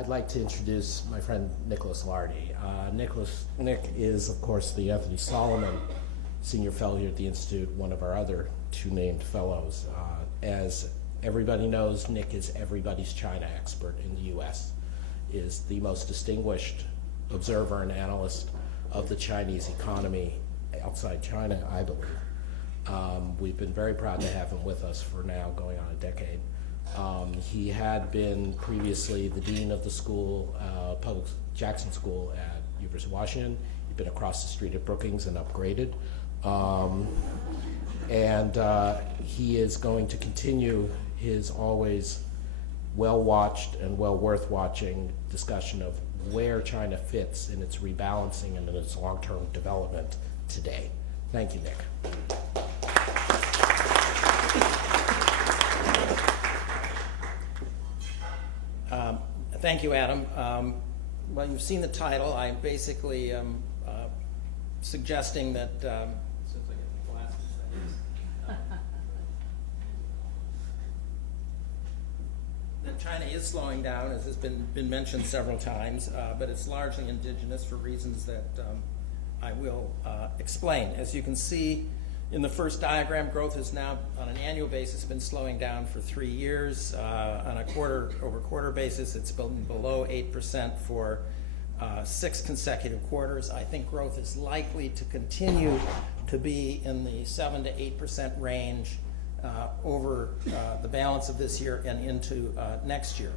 I'd like to introduce my friend Nicholas Lardy. Nick is, of course, the Anthony Solomon Senior Fellow here at the Institute, one of our other two named fellows. As everybody knows, Nick is everybody's China expert in the U.S., is the most distinguished observer and analyst of the Chinese economy outside China, I believe. We've been very proud to have him with us for now going on a decade. He had been previously the dean of the school, Jackson School at University of Washington. He'd been across the street at Brookings and upgraded. He is going to continue his always well-watched and well-worth-watching discussion of where China fits in its rebalancing and in its long-term development today. Thank you, Nick. Thank you, Adam. Well, you've seen the title. I basically am suggesting that, since I get the glasses, that China is slowing down, as has been mentioned several times, but it's largely indigenous for reasons that I will explain. As you can see in the first diagram, growth has now, on an annual basis, been slowing down for 3 years. On a quarter-over-quarter basis, it's been below 8% for 6 consecutive quarters. I think growth is likely to continue to be in the 7 to 8% range over the balance of this year and into next year.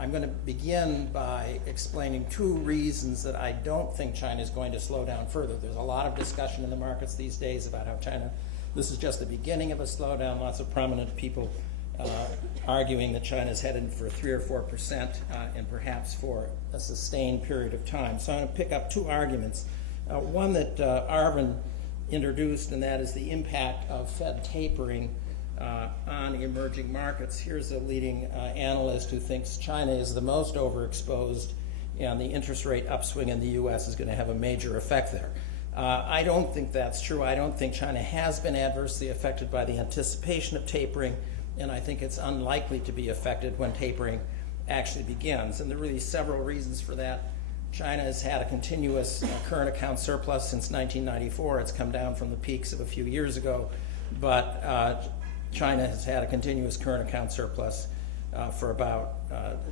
I'm going to begin by explaining 2 reasons that I don't think China is going to slow down further. There's a lot of discussion in the markets these days about how China, this is just the beginning of a slowdown. Lots of prominent people arguing that China is headed for 3 or 4% and perhaps for a sustained period of time. So I'm going to pick up 2 arguments. One that Arvind introduced, and that is the impact of Fed tapering on emerging markets. Here's a leading analyst who thinks China is the most overexposed and the interest rate upswing in the U.S. is going to have a major effect there. I don't think that's true. I don't think China has been adversely affected by the anticipation of tapering, and I think it's unlikely to be affected when tapering actually begins. And there are really several reasons for that. China has had a continuous current account surplus since 1994. It's come down from the peaks of a few years ago, but China has had a continuous current account surplus for about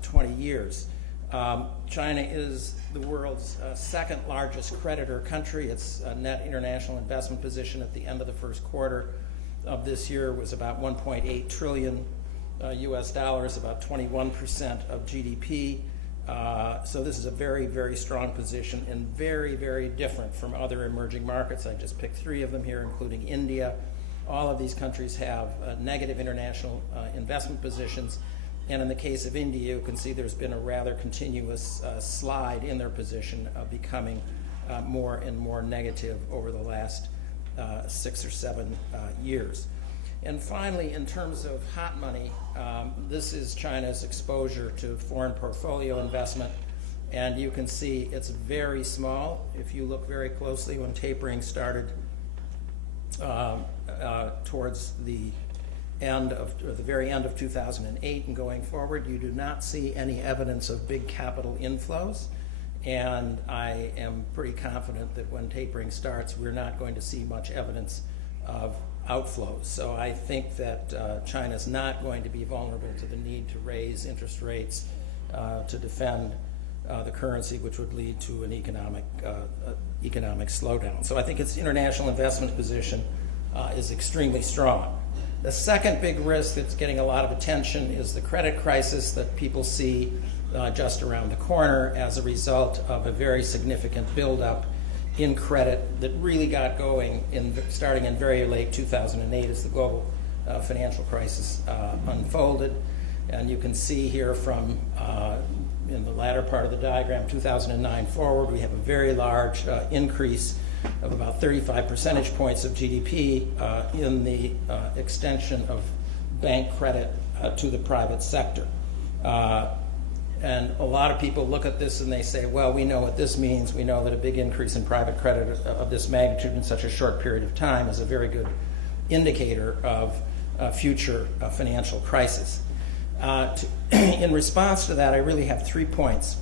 20 years. China is the world's second largest creditor country. Its net international investment position at the end of the first quarter of this year was about 1.8 trillion US dollars, about 21% of GDP. So this is a very, very strong position and very, very different from other emerging markets. I just picked 3 of them here, including India. All of these countries have negative international investment positions. And in the case of India, you can see there's been a rather continuous slide in their position of becoming more and more negative over the last 6 or 7 years. And finally, in terms of hot money, this is China's exposure to foreign portfolio investment. And you can see it's very small. If you look very closely, when tapering started towards the very end of 2008 and going forward, you do not see any evidence of big capital inflows. And I am pretty confident that when tapering starts, we're not going to see much evidence of outflows. So I think that China's not going to be vulnerable to the need to raise interest rates to defend the currency, which would lead to an economic slowdown. So I think its international investment position is extremely strong. The second big risk that's getting a lot of attention is the credit crisis that people see just around the corner as a result of a very significant buildup in credit that really got going starting in very late 2008 as the global financial crisis unfolded. And you can see here from in the latter part of the diagram, 2009 forward, we have a very large increase of about 35 percentage points of GDP in the extension of bank credit to the private sector. And a lot of people look at this and they say, well, we know what this means. We know that a big increase in private credit of this magnitude in such a short period of time is a very good indicator of future financial crisis. In response to that, I really have 3 points.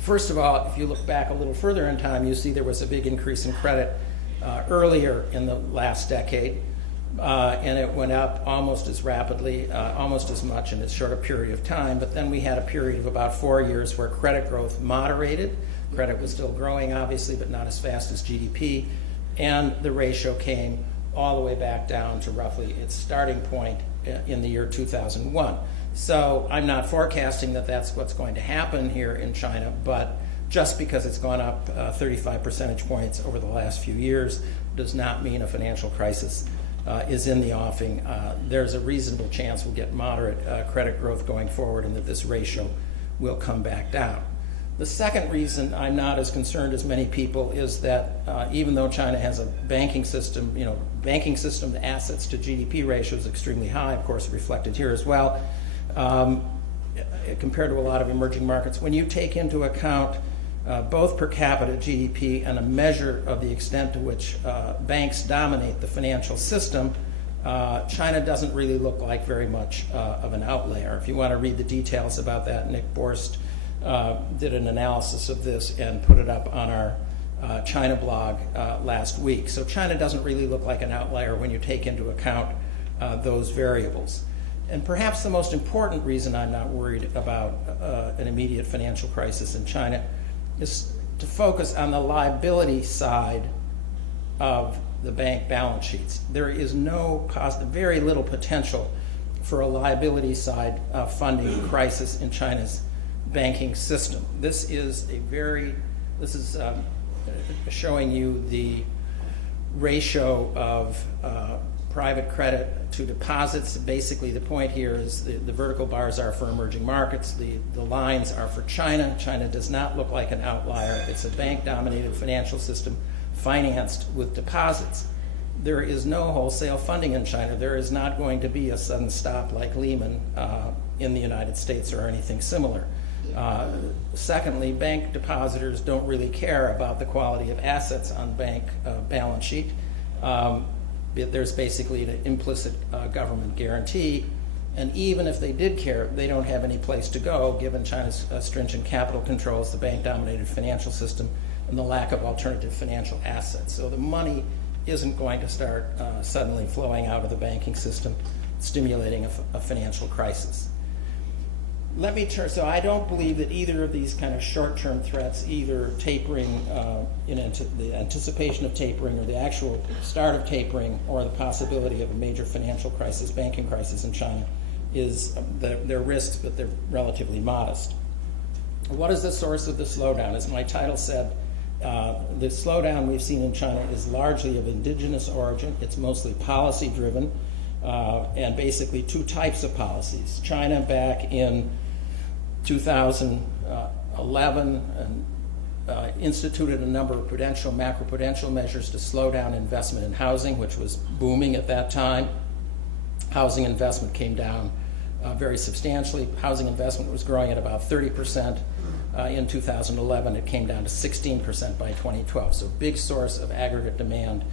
First of all, if you look back a little further in time, you see there was a big increase in credit earlier in the last decade, and it went up almost as rapidly, almost as much in as short a period of time. But then we had a period of about 4 years where credit growth moderated. Credit was still growing, obviously, but not as fast as GDP, and the ratio came all the way back down to roughly its starting point in the year 2001. So I'm not forecasting that that's what's going to happen here in China, but just because it's gone up 35 percentage points over the last few years does not mean a financial crisis is in the offing. There's a reasonable chance we'll get moderate credit growth going forward and that this ratio will come back down. The second reason I'm not as concerned as many people is that even though China has a banking system, banking system to assets to GDP ratio is extremely high, of course reflected here as well, compared to a lot of emerging markets. When you take into account both per capita GDP and a measure of the extent to which banks dominate the financial system, China doesn't really look like very much of an outlier. If you want to read the details about that, Nick Borst did an analysis of this and put it up on our China blog last week. So China doesn't really look like an outlier when you take into account those variables. And perhaps the most important reason I'm not worried about an immediate financial crisis in China is to focus on the liability side of the bank balance sheets. There is very little potential for a liability side funding crisis in China's banking system. This is showing you the ratio of private credit to deposits. Basically, the point here is the vertical bars are for emerging markets, the lines are for China. China does not look like an outlier. It's a bank-dominated financial system financed with deposits. There is no wholesale funding in China. There is not going to be a sudden stop like Lehman in the United States or anything similar. Secondly, bank depositors don't really care about the quality of assets on bank balance sheet. There's basically an implicit government guarantee, and even if they did care, they don't have any place to go given China's stringent capital controls, the bank-dominated financial system, and the lack of alternative financial assets. So the money isn't going to start suddenly flowing out of the banking system, stimulating a financial crisis. Let me turn, so I don't believe that either of these kind of short-term threats, either tapering, the anticipation of tapering or the actual start of tapering or the possibility of a major financial crisis, banking crisis in China, they're risks, but they're relatively modest. What is the source of the slowdown? As my title said, the slowdown we've seen in China is largely of indigenous origin. It's mostly policy-driven. And basically two types of policies. China back in 2011 instituted a number of macroprudential measures to slow down investment in housing, which was booming at that time. Housing investment came down very substantially. Housing investment was growing at about 30% in 2011. It came down to 16% by 2012. So big source of aggregate demand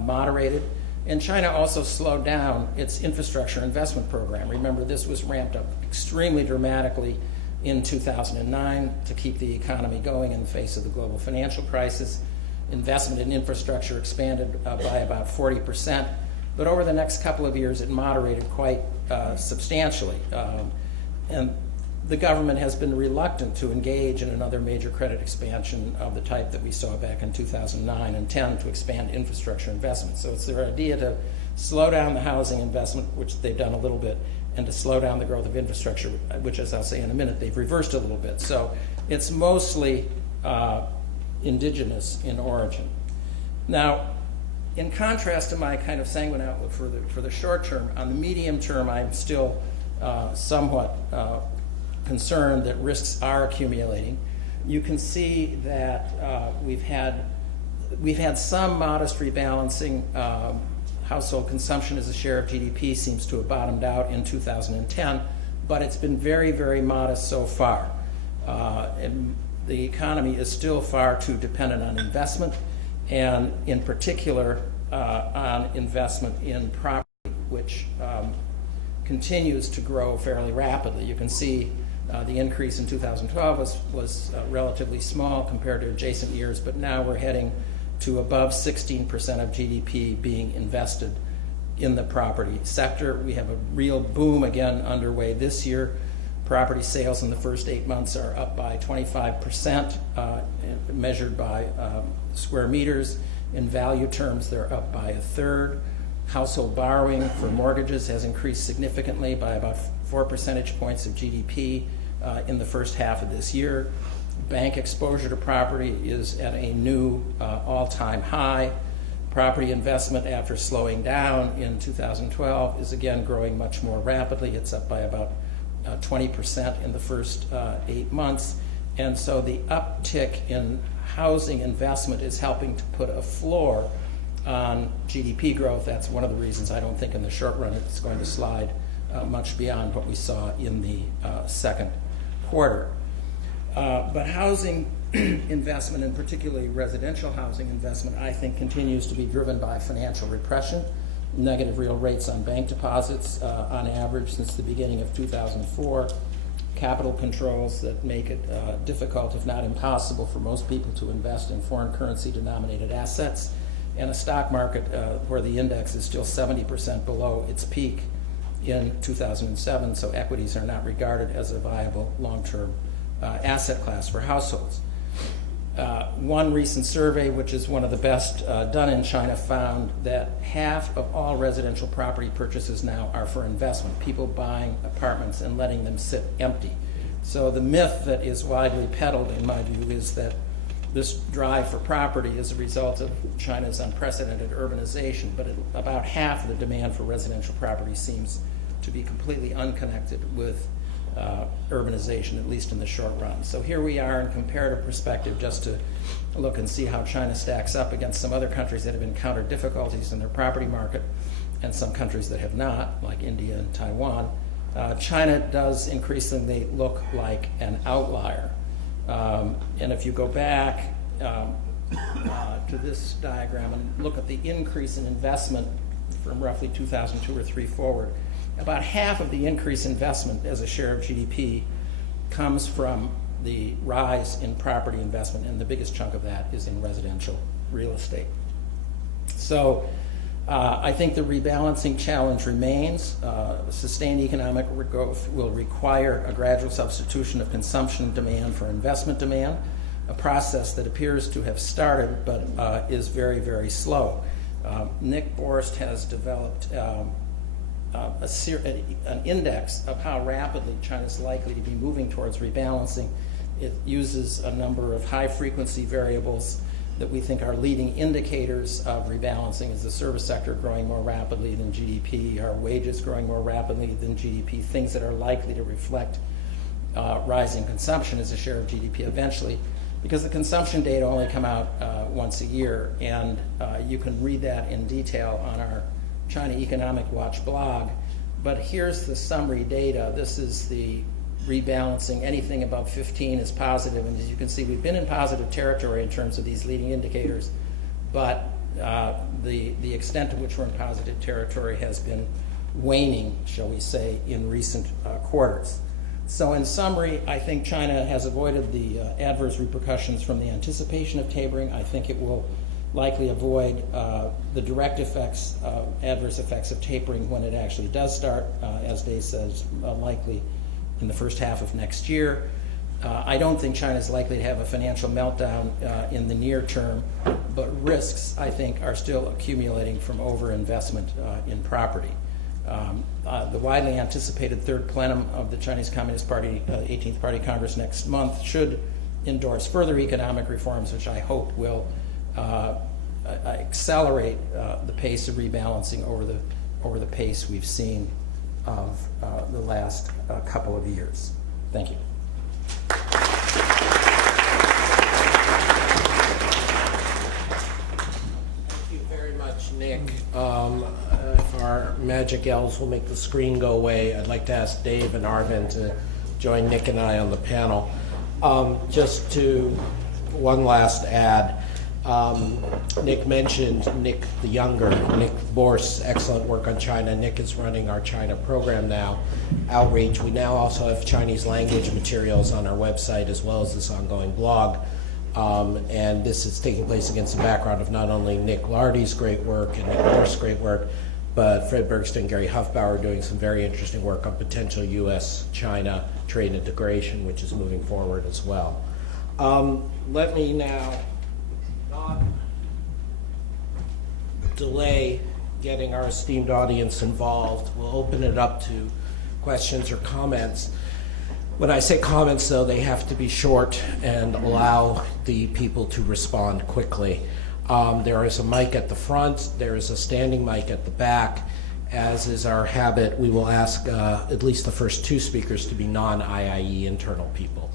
moderated. And China also slowed down its infrastructure investment program. Remember, this was ramped up extremely dramatically in 2009 to keep the economy going in the face of the global financial crisis. Investment in infrastructure expanded by about 40%, but over the next couple of years it moderated quite substantially. And the government has been reluctant to engage in another major credit expansion of the type that we saw back in 2009 and 10 to expand infrastructure investment. So it's their idea to slow down the housing investment, which they've done a little bit, and to slow down the growth of infrastructure, which, as I'll say in a minute, they've reversed a little bit. So it's mostly indigenous in origin. Now, in contrast to my kind of sanguine outlook for the short term, on the medium term, I'm still somewhat concerned that risks are accumulating. You can see that we've had some modest rebalancing. Household consumption as a share of GDP seems to have bottomed out in 2010, but it's been very, very modest so far. And the economy is still far too dependent on investment, and in particular on investment in property, which continues to grow fairly rapidly. You can see the increase in 2012 was relatively small compared to adjacent years, but now we're heading to above 16% of GDP being invested in the property sector. We have a real boom again underway this year. Property sales in the first 8 months are up by 25%, measured by square meters. In value terms, they're up by a third. Household borrowing for mortgages has increased significantly by about 4 percentage points of GDP in the first half of this year. Bank exposure to property is at a new all-time high. Property investment, after slowing down in 2012, is again growing much more rapidly. It's up by about 20% in the first 8 months. And so the uptick in housing investment is helping to put a floor on GDP growth. That's one of the reasons I don't think in the short run it's going to slide much beyond what we saw in the second quarter. But housing investment, and particularly residential housing investment, I think continues to be driven by financial repression, negative real rates on bank deposits on average since the beginning of 2004, capital controls that make it difficult, if not impossible, for most people to invest in foreign currency denominated assets, and a stock market where the index is still 70% below its peak in 2007, so equities are not regarded as a viable long-term asset class for households. One recent survey, which is one of the best done in China, found that half of all residential property purchases now are for investment, people buying apartments and letting them sit empty. So the myth that is widely peddled, in my view, is that this drive for property is a result of China's unprecedented urbanization, but about half of the demand for residential property seems to be completely unconnected with urbanization, at least in the short run. So here we are in comparative perspective, just to look and see how China stacks up against some other countries that have encountered difficulties in their property market and some countries that have not, like India and Taiwan. China does increasingly look like an outlier. And if you go back to this diagram and look at the increase in investment from roughly 2002 or 3 forward, about half of the increased investment as a share of GDP comes from the rise in property investment, and the biggest chunk of that is in residential real estate. So I think the rebalancing challenge remains. Sustained economic growth will require a gradual substitution of consumption demand for investment demand, a process that appears to have started but is very, very slow. Nick Borst has developed an index of how rapidly China is likely to be moving towards rebalancing. It uses a number of high-frequency variables that we think are leading indicators of rebalancing. Is the service sector growing more rapidly than GDP? Are wages growing more rapidly than GDP? Things that are likely to reflect rising consumption as a share of GDP eventually, because the consumption data only come out once a year, and you can read that in detail on our China Economic Watch blog. But here's the summary data. This is the rebalancing. Anything above 15 is positive, and as you can see, we've been in positive territory in terms of these leading indicators, but the extent to which we're in positive territory has been waning, shall we say, in recent quarters. So in summary, I think China has avoided the adverse repercussions from the anticipation of tapering. I think it will likely avoid the direct effects, adverse effects of tapering when it actually does start, as Dave says, likely in the first half of next year. I don't think China is likely to have a financial meltdown in the near term, but risks, I think, are still accumulating from overinvestment in property. The widely anticipated third plenum of the Chinese Communist Party, 18th Party Congress next month, should endorse further economic reforms, which I hope will accelerate the pace of rebalancing over the pace we've seen of the last couple of years. Thank you. Thank you very much, Nick. If our magic elves will make the screen go away, I'd like to ask Dave and Arvind to join Nick and I on the panel. Just to one last ad. Nick mentioned Nick the younger, Nick Borse, excellent work on China. Nick is running our China program now, Outreach. We now also have Chinese language materials on our website as well as this ongoing blog. And this is taking place against the background of not only Nick Lardy's great work and Nick Borse's great work, but Fred Bergsten, Gary Huffbauer doing some very interesting work on potential U.S.-China trade integration, which is moving forward as well. Let me now not delay getting our esteemed audience involved. We'll open it up to questions or comments. When I say comments, though, they have to be short and allow the people to respond quickly. There is a mic at the front. There is a standing mic at the back. As is our habit, we will ask at least the first two speakers to be non-IIE internal people.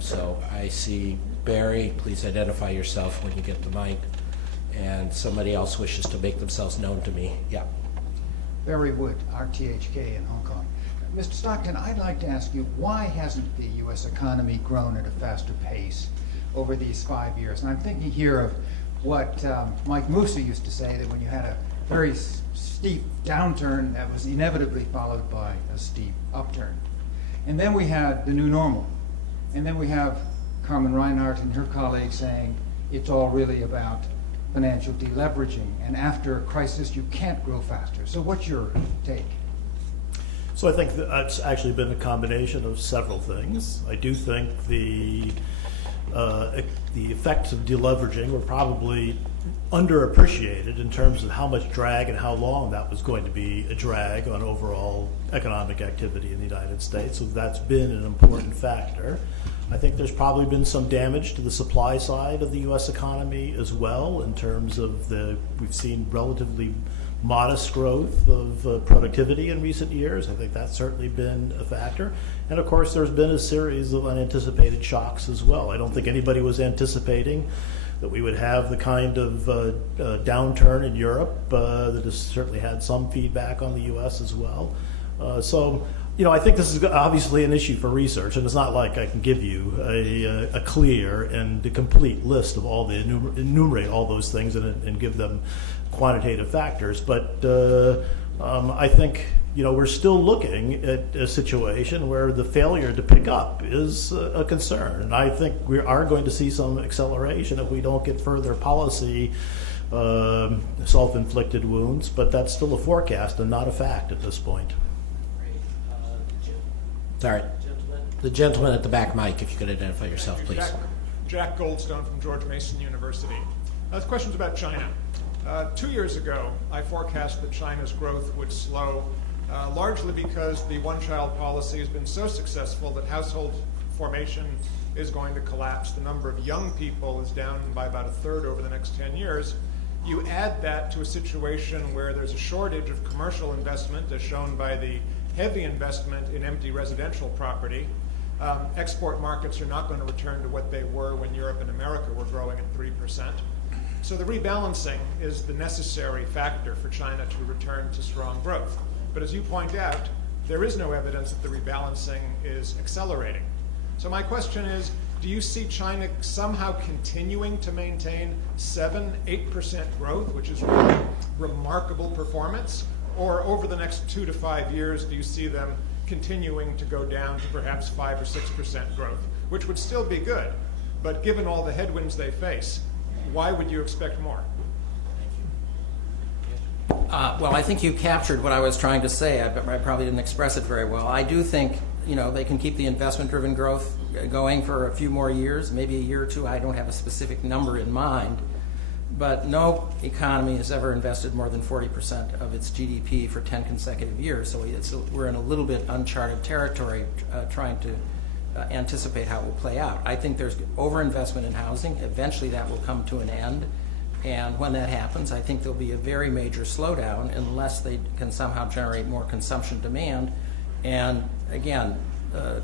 So I see Barry. Please identify yourself when you get the mic. And somebody else wishes to make themselves known to me. Yeah. Barry Wood, RTHK in Hong Kong. Mr. Stockton, I'd like to ask you, why hasn't the U.S. economy grown at a faster pace over these 5 years? And I'm thinking here of what Mike Musa used to say, that when you had a very steep downturn, that was inevitably followed by a steep upturn. And then we had the new normal. And then we have Carmen Reinhart and her colleagues saying it's all really about financial deleveraging. And after a crisis, you can't grow faster. So what's your take? So I think that it's actually been a combination of several things. I do think the effects of deleveraging were probably underappreciated in terms of how much drag and how long that was going to be a drag on overall economic activity in the United States. So that's been an important factor. I think there's probably been some damage to the supply side of the U.S. economy as well, in terms of we've seen relatively modest growth of productivity in recent years. I think that's certainly been a factor. And of course, there's been a series of unanticipated shocks as well. I don't think anybody was anticipating that we would have the kind of downturn in Europe that has certainly had some feedback on the U.S. as well. So, I think this is obviously an issue for research, and it's not like I can give you a clear and a complete list of all the enumerate all those things and give them quantitative factors. But I think we're still looking at a situation where the failure to pick up is a concern, and I think we are going to see some acceleration if we don't get further policy self-inflicted wounds. But that's still a forecast and not a fact at this point. Sorry. The gentleman at the back mic, if you could identify yourself, please. Jack Goldstone from George Mason University. The question's about China. 2 years ago, I forecast that China's growth would slow, largely because the one-child policy has been so successful that household formation is going to collapse. The number of young people is down by about a third over the next 10 years. You add that to a situation where there's a shortage of commercial investment, as shown by the heavy investment in empty residential property. Export markets are not going to return to what they were when Europe and America were growing at 3%. So the rebalancing is the necessary factor for China to return to strong growth. But as you point out, there is no evidence that the rebalancing is accelerating. So my question is, do you see China somehow continuing to maintain 7-8% growth, which is really remarkable performance? Or over the next 2 to 5 years, do you see them continuing to go down to perhaps 5 or 6% growth, which would still be good? But given all the headwinds they face, why would you expect more? Well, I think you captured what I was trying to say. I probably didn't express it very well. I do think they can keep the investment-driven growth going for a few more years, maybe a year or two. I don't have a specific number in mind. But no economy has ever invested more than 40% of its GDP for 10 consecutive years. So we're in a little bit uncharted territory trying to anticipate how it will play out. I think there's overinvestment in housing. Eventually that will come to an end. And when that happens, I think there'll be a very major slowdown unless they can somehow generate more consumption demand. And again,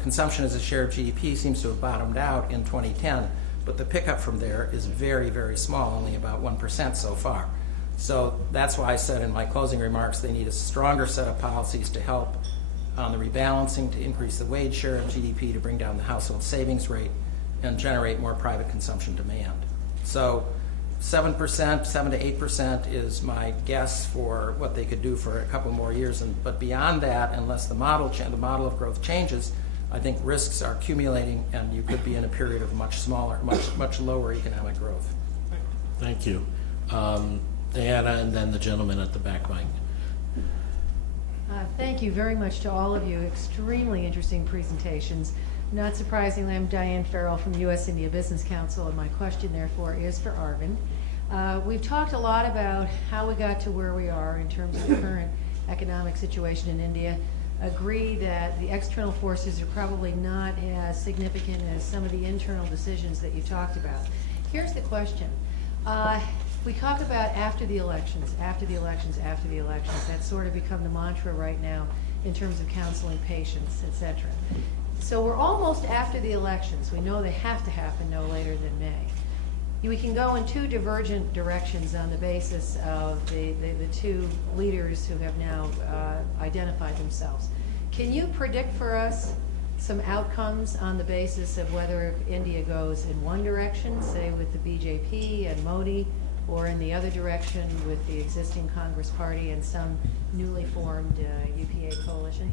consumption as a share of GDP seems to have bottomed out in 2010. But the pickup from there is very, very small, only about 1% so far. So that's why I said in my closing remarks they need a stronger set of policies to help on the rebalancing, to increase the wage share of GDP, to bring down the household savings rate, and generate more private consumption demand. So 7%, 7 to 8% is my guess for what they could do for a couple more years. But beyond that, unless the model of growth changes, I think risks are accumulating, and you could be in a period of much smaller, much lower economic growth. Thank you. Diana, and then the gentleman at the back mic. Thank you very much to all of you. Extremely interesting presentations. Not surprisingly, I'm Diane Farrell from U.S. India Business Council, and my question, therefore, is for Arvind. We've talked a lot about how we got to where we are in terms of the current economic situation in India. Agree that the external forces are probably not as significant as some of the internal decisions that you talked about. Here's the question. We talk about after the elections, after the elections, after the elections. That's sort of become the mantra right now in terms of counseling patients, etc. So we're almost after the elections. We know they have to happen no later than May. We can go in two divergent directions on the basis of the two leaders who have now identified themselves. Can you predict for us some outcomes on the basis of whether India goes in one direction, say with the BJP and Modi, or in the other direction with the existing Congress Party and some newly formed UPA coalition?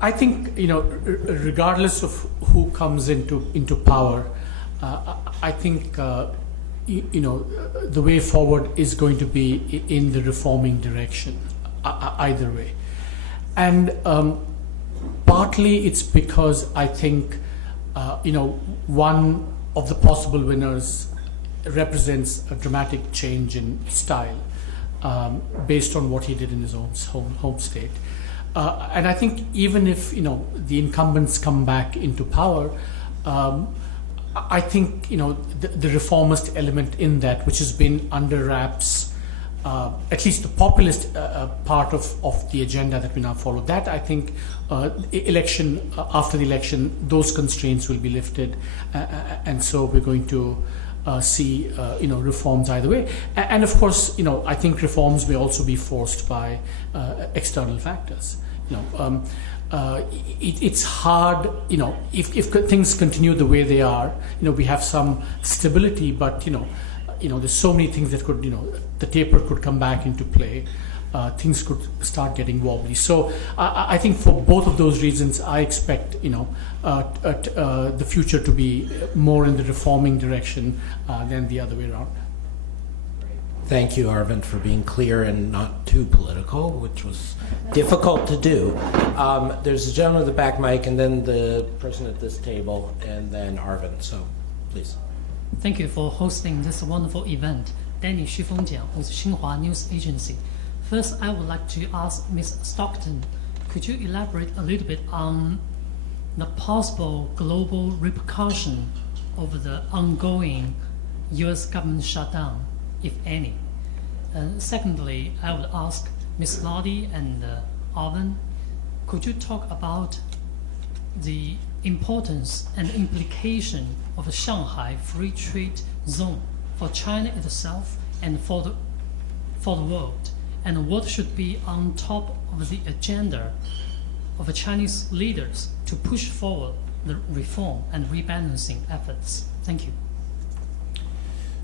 I think, regardless of who comes into power, I think the way forward is going to be in the reforming direction, either way, and partly it's because I think one of the possible winners represents a dramatic change in style based on what he did in his own home state. And I think even if the incumbents come back into power, I think the reformist element in that, which has been under wraps, at least the populist part of the agenda that we now follow, that I think after the election, those constraints will be lifted, and so we're going to see reforms either way. And of course, I think reforms may also be forced by external factors. It's hard, if things continue the way they are, we have some stability, but there's so many things that could, the taper could come back into play. Things could start getting wobbly. So I think for both of those reasons, I expect the future to be more in the reforming direction than the other way around. Thank you, Arvind, for being clear and not too political, which was difficult to do. There's a gentleman at the back mic, and then the person at this table, and then Arvind. So, please. Thank you for hosting this wonderful event. Danny Xifengjiang with Xinhua News Agency. First, I would like to ask Ms. Stockton, could you elaborate a little bit on the possible global repercussion of the ongoing U.S. government shutdown, if any? Secondly, I would ask Ms. Lottie and Arvind, could you talk about the importance and implication of the Shanghai Free Trade Zone for China itself and for the world, and what should be on top of the agenda of the Chinese leaders to push forward the reform and rebalancing efforts? Thank you.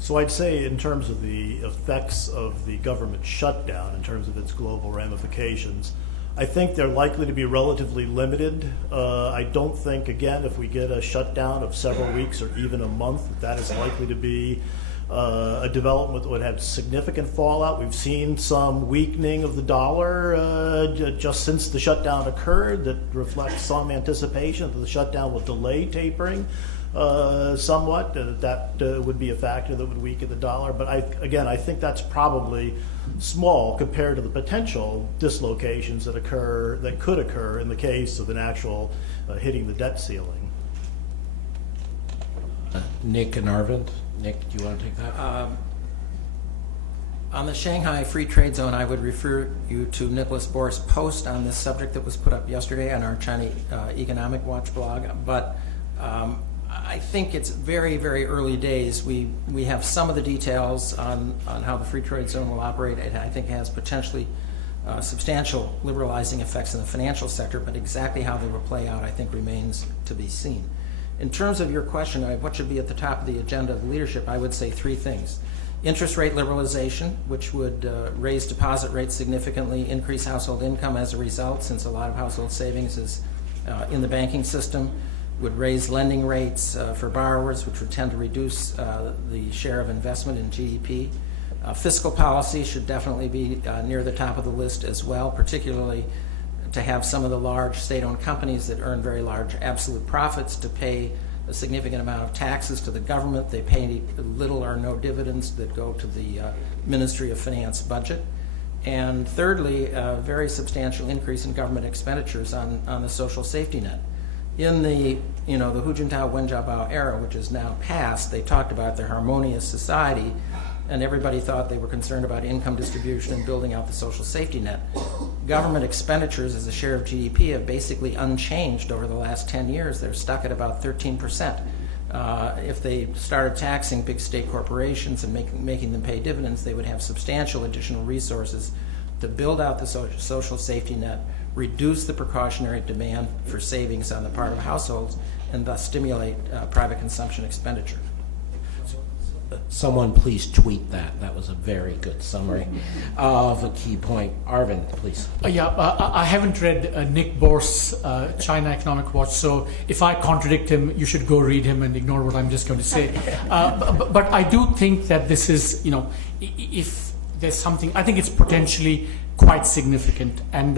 So I'd say in terms of the effects of the government shutdown, in terms of its global ramifications, I think they're likely to be relatively limited. I don't think, again, if we get a shutdown of several weeks or even a month, that is likely to be a development that would have significant fallout. We've seen some weakening of the dollar just since the shutdown occurred that reflects some anticipation that the shutdown will delay tapering somewhat. That would be a factor that would weaken the dollar. But I think that's probably small compared to the potential dislocations that could occur in the case of an actual hitting the debt ceiling. Nick and Arvind. Nick, do you want to take that? On the Shanghai Free Trade Zone, I would refer you to Nicholas Bohr's post on this subject that was put up yesterday on our China Economic Watch blog. But I think it's very, very early days. We have some of the details on how the free trade zone will operate. It, I think, has potentially substantial liberalizing effects in the financial sector, but exactly how they will play out, I think, remains to be seen. In terms of your question, what should be at the top of the agenda of leadership, I would say three things. Interest rate liberalization, which would raise deposit rates significantly, increase household income as a result, since a lot of household savings is in the banking system, would raise lending rates for borrowers, which would tend to reduce the share of investment in GDP. Fiscal policy should definitely be near the top of the list as well, particularly to have some of the large state-owned companies that earn very large absolute profits to pay a significant amount of taxes to the government. They pay little or no dividends that go to the Ministry of Finance budget. And thirdly, a very substantial increase in government expenditures on the social safety net. In the the Hu Jintao Wen Jiabao era, which is now past, they talked about their harmonious society, and everybody thought they were concerned about income distribution and building out the social safety net. Government expenditures as a share of GDP have basically unchanged over the last 10 years. They're stuck at about 13%. If they started taxing big state corporations and making them pay dividends, they would have substantial additional resources to build out the social safety net, reduce the precautionary demand for savings on the part of households, and thus stimulate private consumption expenditure. Someone please tweet that. That was a very good summary of a key point. Arvind, please. I haven't read Nick Bohr's China Economic Watch, so if I contradict him, you should go read him and ignore what I'm just going to say. But I do think that this is, if there's something, I think it's potentially quite significant. And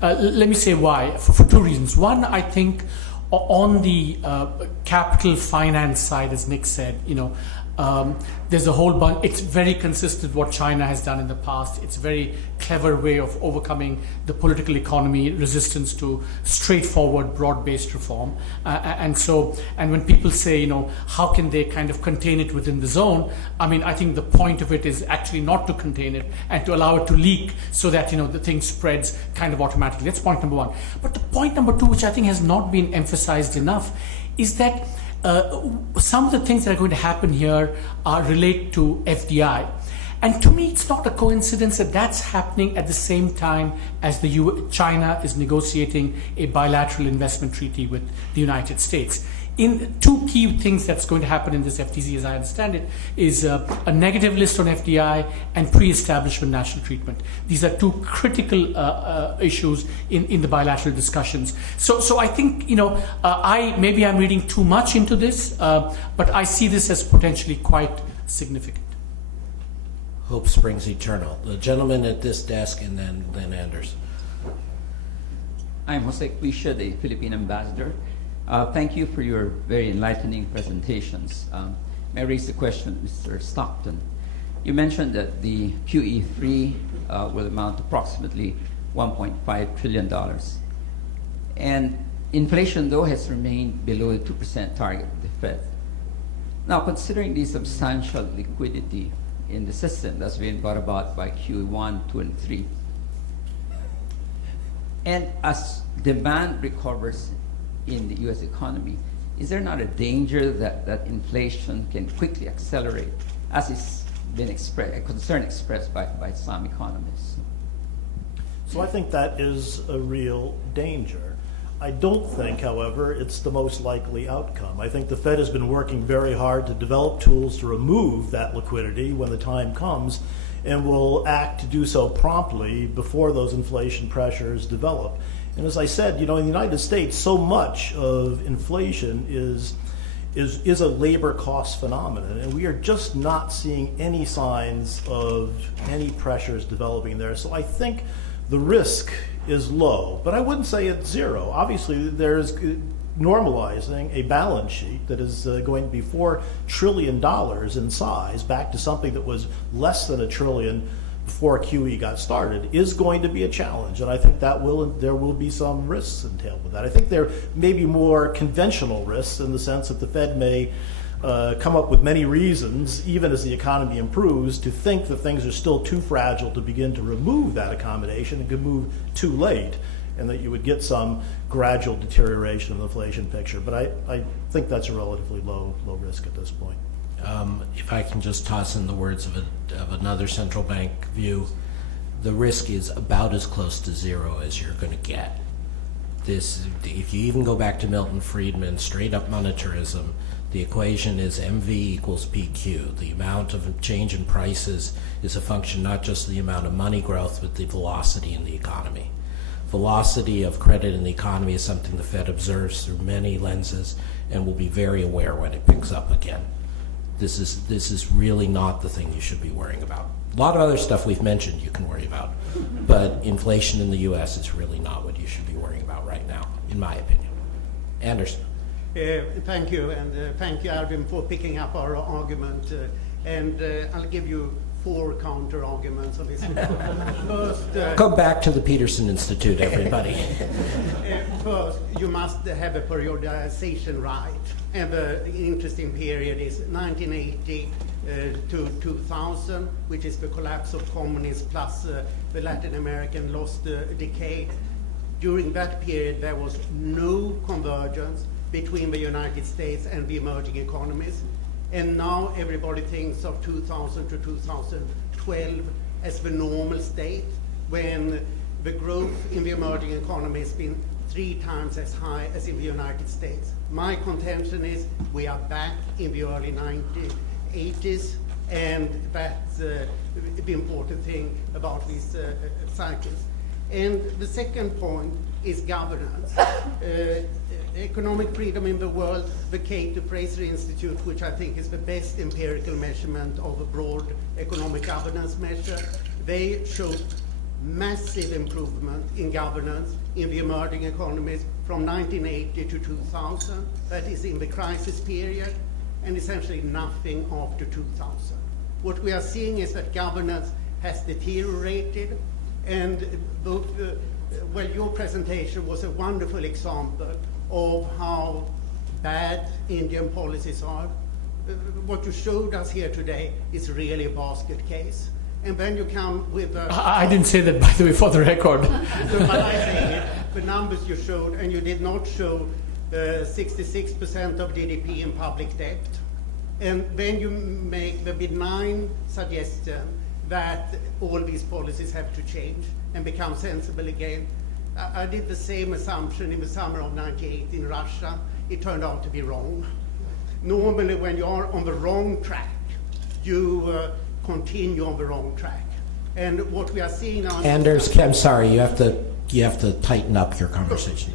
let me say why, for two reasons. One, I think on the capital finance side, as Nick said, there's a whole bunch. It's very consistent what China has done in the past. It's a very clever way of overcoming the political economy resistance to straightforward, broad-based reform. And when people say, how can they kind of contain it within the zone? I mean, I think the point of it is actually not to contain it and to allow it to leak so that, the thing spreads kind of automatically. That's point number one. But the point number two, which I think has not been emphasized enough, is that some of the things that are going to happen here relate to FDI. And to me, it's not a coincidence that that's happening at the same time as China is negotiating a bilateral investment treaty with the United States. In two key things that's going to happen in this FTZ, as I understand it, is a negative list on FDI and pre-establishment national treatment. These are two critical issues in the bilateral discussions. So I think, maybe I'm reading too much into this, but I see this as potentially quite significant. Hope springs eternal. The gentleman at this desk, and then Anders. I'm Jose Quisha, the Philippine ambassador. Thank you for your very enlightening presentations. May I raise the question, Mr. Stockton? You mentioned that the QE3 will amount to approximately $1.5 trillion. And inflation, though, has remained below the 2% target of the Fed. Now, considering the substantial liquidity in the system that's been brought about by QE1, 2, and 3, and as demand recovers in the U.S. economy, is there not a danger that inflation can quickly accelerate, as has been a concern expressed by some economists? So I think that is a real danger. I don't think, however, it's the most likely outcome. I think the Fed has been working very hard to develop tools to remove that liquidity when the time comes, and will act to do so promptly before those inflation pressures develop. And as I said, in the United States, so much of inflation is a labor cost phenomenon, and we are just not seeing any signs of any pressures developing there. So I think the risk is low, but I wouldn't say it's zero. Obviously, there's normalizing a balance sheet that is going to be $4 trillion in size back to something that was less than $1 trillion before QE got started is going to be a challenge, and I think there will be some risks entailed with that. I think there may be more conventional risks in the sense that the Fed may come up with many reasons, even as the economy improves, to think that things are still too fragile to begin to remove that accommodation and could move too late, and that you would get some gradual deterioration of the inflation picture. But I think that's a relatively low risk at this point. If I can just toss in the words of another central bank view, the risk is about as close to zero as you're going to get. If you even go back to Milton Friedman, straight up monetarism, the equation is MV equals PQ. The amount of change in prices is a function not just of the amount of money growth, but the velocity in the economy. Velocity of credit in the economy is something the Fed observes through many lenses and will be very aware when it picks up again. This is really not the thing you should be worrying about. A lot of other stuff we've mentioned you can worry about, but inflation in the U.S. is really not what you should be worrying about right now, in my opinion. Anderson. Thank you, and thank you, Arvin, for picking up our argument. I'll give you 4 counter arguments on this. First, Come back to the Peterson Institute, everybody. First, you must have a periodization right. And the interesting period is 1980 to 2000, which is the collapse of communism plus the Latin American lost decade. During that period, there was no convergence between the United States and the emerging economies. And now everybody thinks of 2000 to 2012 as the normal state, when the growth in the emerging economy has been 3 times as high as in the United States. My contention is we are back in the early 1980s, and that's the important thing about these cycles. And the second point is governance. Economic freedom in the world, the Cato Fraser Institute, which I think is the best empirical measurement of a broad economic governance measure, they showed massive improvement in governance in the emerging economies from 1980 to 2000, that is in the crisis period, and essentially nothing after 2000. What we are seeing is that governance has deteriorated, and your presentation was a wonderful example of how bad Indian policies are. What you showed us here today is really a basket case. And then you come with I didn't say that, by the way, for the record. But I say it, the numbers you showed, and you did not show 66% of GDP in public debt. And then you make the benign suggestion that all these policies have to change and become sensible again. I did the same assumption in the summer of '98 in Russia. It turned out to be wrong. Normally, when you are on the wrong track, you continue on the wrong track. And what we are seeing now... Anders, I'm sorry, you have to tighten up your conversation.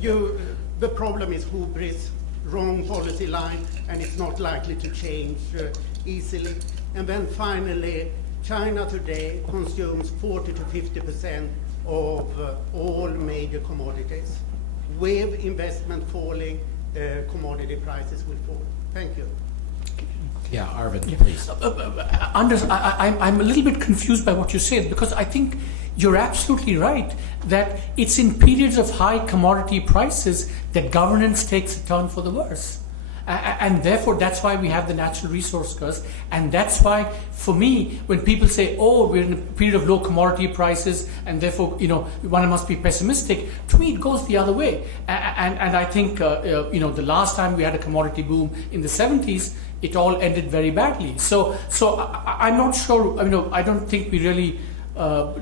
The problem is hubris, wrong policy line, and it's not likely to change easily. And then finally, China today consumes 40 to 50% of all major commodities. With investment falling, commodity prices will fall. Thank you. Yeah, Arvind, please. Anders, I'm a little bit confused by what you said, because I think you're absolutely right that it's in periods of high commodity prices that governance takes a turn for the worse. And therefore, that's why we have the natural resource curse. And that's why, for me, when people say, oh, we're in a period of low commodity prices, and therefore, one must be pessimistic, to me, it goes the other way. And I think, the last time we had a commodity boom in the 70s, it all ended very badly. So I'm not sure, I don't think we really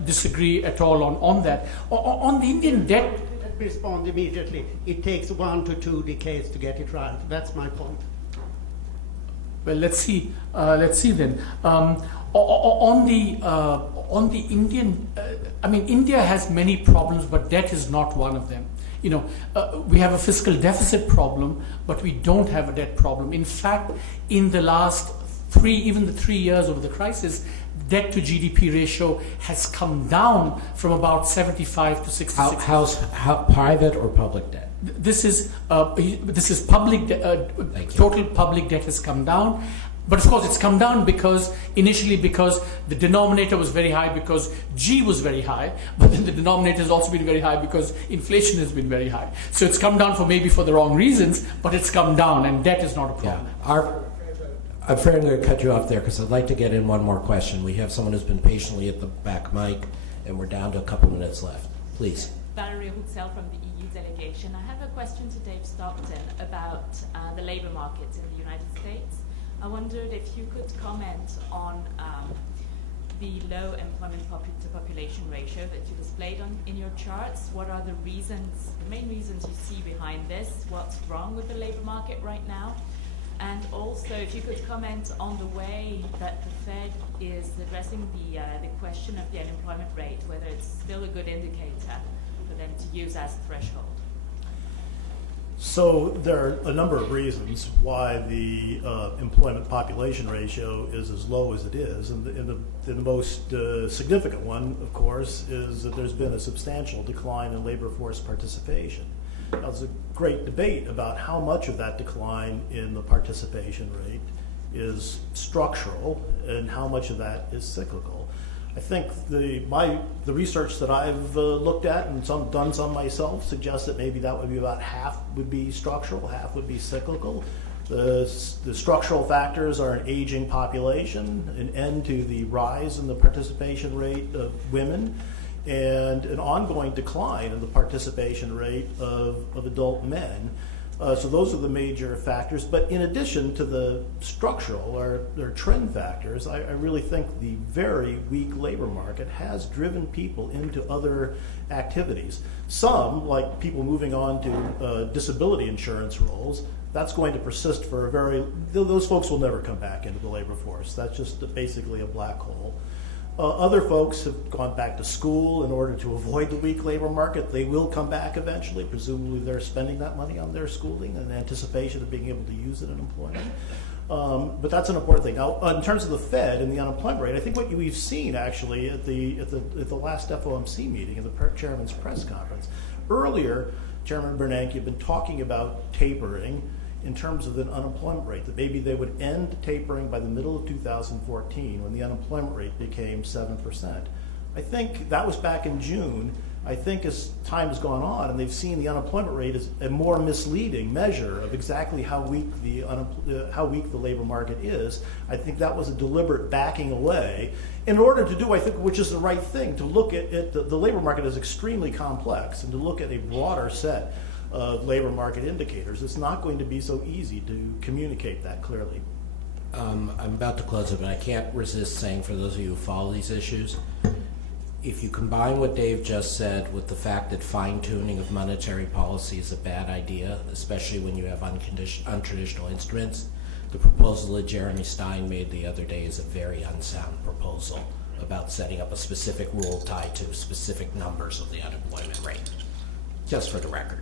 disagree at all on that. On the Indian debt... Respond immediately. It takes 1 to 2 decades to get it right. That's my point. Well, let's see then. On the Indian, India has many problems, but debt is not one of them. We have a fiscal deficit problem, but we don't have a debt problem. In fact, in the last 3 years of the crisis, debt to GDP ratio has come down from about 75 to 66. How private or public debt? This is public debt. Total public debt has come down. But of course, it's come down initially because the denominator was very high because G was very high, but then the denominator has also been very high because inflation has been very high. So it's come down for the wrong reasons, but it's come down, and debt is not a problem. Yeah. I'm afraid I'm going to cut you off there because I'd like to get in one more question. We have someone who's been patiently at the back mic, and we're down to a couple minutes left. Please. Valerie Huxell from the EU delegation. I have a question to Dave Stockton about the labor markets in the United States. I wondered if you could comment on the low employment to population ratio that you displayed in your charts. What are the main reasons you see behind this? What's wrong with the labor market right now? And also, if you could comment on the way that the Fed is addressing the question of the unemployment rate, whether it's still a good indicator for them to use as a threshold. So there are a number of reasons why the employment population ratio is as low as it is, and the most significant one, of course, is that there's been a substantial decline in labor force participation. Now, there's a great debate about how much of that decline in the participation rate is structural and how much of that is cyclical. I think the research that I've looked at and done some myself suggests that maybe that would be about half would be structural, half would be cyclical. The structural factors are an aging population, an end to the rise in the participation rate of women, and an ongoing decline in the participation rate of adult men. So those are the major factors. But in addition to the structural or trend factors, I really think the very weak labor market has driven people into other activities. Some, like people moving on to disability insurance roles, that's going to persist for those folks will never come back into the labor force. That's just basically a black hole. Other folks have gone back to school in order to avoid the weak labor market. They will come back eventually. Presumably they're spending that money on their schooling in anticipation of being able to use it in employment. But that's an important thing. Now, in terms of the Fed and the unemployment rate, I think what we've seen actually at the last FOMC meeting, in the chairman's press conference, earlier, Chairman Bernanke had been talking about tapering in terms of an unemployment rate, that maybe they would end tapering by the middle of 2014 when the unemployment rate became 7%. I think that was back in June. I think as time has gone on and they've seen the unemployment rate as a more misleading measure of exactly how weak the labor market is, I think that was a deliberate backing away in order to do, I think, which is the right thing, to look at the labor market as extremely complex and to look at a broader set of labor market indicators. It's not going to be so easy to communicate that clearly. I'm about to close it, but I can't resist saying, for those of you who follow these issues, if you combine what Dave just said with the fact that fine-tuning of monetary policy is a bad idea, especially when you have untraditional instruments, the proposal that Jeremy Stein made the other day is a very unsound proposal about setting up a specific rule tied to specific numbers of the unemployment rate, just for the record.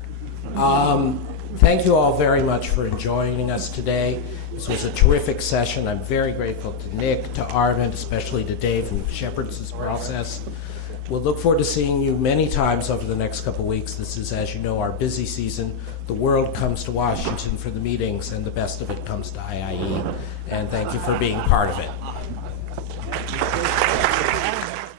Thank you all very much for joining us today. This was a terrific session. I'm very grateful to Nick, to Arvind, especially to Dave, who shepherds this process. We'll look forward to seeing you many times over the next couple of weeks. This is, as you know, our busy season. The world comes to Washington for the meetings, and the best of it comes to IIE. And thank you for being part of it.